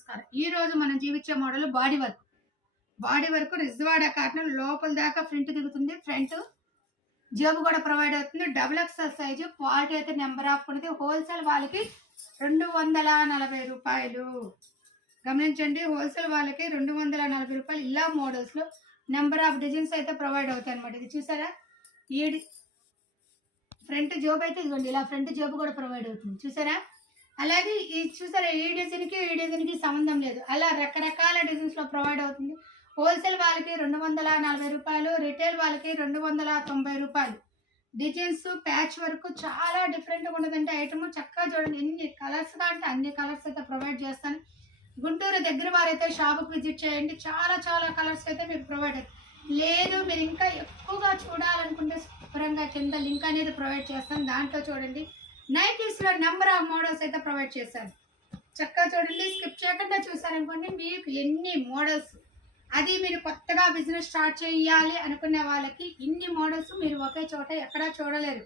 నమస్కారం. ఈ రోజు మనం జీవించే మోడల్ బాడీ వర్క్ రిజ్వాడా కాటన్ లోపల దాకా ఫ్రంట్ దిగుతుంది. ఫ్రంట్ జేబు కూడా ప్రొవైడ్ అవుతుంది. డబుల్ ఎక్స్ఎల్ సైజు, క్వాలిటీ అయితే నెంబర్ ఆఫ్ ఉన్నది. హోల్సేల్ వాళ్ళకి రూ. 240. గమనించండి, హోల్సేల్ వాళ్ళకి రూ. 240. ఇలా మోడల్స్ లో నెంబర్ ఆఫ్ డిజైన్స్ అయితే ప్రొవైడ్ అవుతాయి అనమాట. ఇది చూసారా, ఈ ఫ్రంట్ జోబ్ అయితే ఇదిగోండి, ఇలా ఫ్రంట్ జోబు కూడా ప్రొవైడ్ అవుతుంది. చూసారా, అలాగే ఈ చూసారా, ఈ డిజైన్ కి సంబంధం లేదు. అలా రకరకాల డిజైన్స్ లో ప్రొవైడ్ అవుతుంది. హోల్సేల్ వాళ్ళకి రూ. 240, రిటైల్ వాళ్ళకి రూ. 290. డిజైన్స్ ప్యాచ్ వర్క్ చాలా డిఫరెంట్గా ఉండదంటే ఐటమ్ చక్కగా చూడండి. ఎన్ని కలర్స్గా అంటే అన్ని కలర్స్ అయితే ప్రొవైడ్ చేస్తాను. గుంటూరు దగ్గర వారైతే షాప్కి విజిట్ చేయండి. చాలా చాలా కలర్స్ అయితే మీకు ప్రొవైడ్ అవుతుంది. లేదు మీరు ఇంకా ఎక్కువగా చూడాలనుకుంటే శుభ్రంగా కింద లింక్ అనేది ప్రొవైడ్ చేస్తాను. దాంట్లో చూడండి, నైటీస్లో నెంబర్ ఆఫ్ మోడల్స్ అయితే ప్రొవైడ్ చేశాను. చక్కగా చూడండి, స్కిప్ చేయకుండా చూసారనుకోండి, మీకు ఎన్ని మోడల్స్, అది మీరు కొత్తగా బిజినెస్ స్టార్ట్ చేయాలి అనుకునే వాళ్ళకి ఇన్ని మోడల్స్ మీరు ఒకే చోట ఎక్కడా చూడలేరు.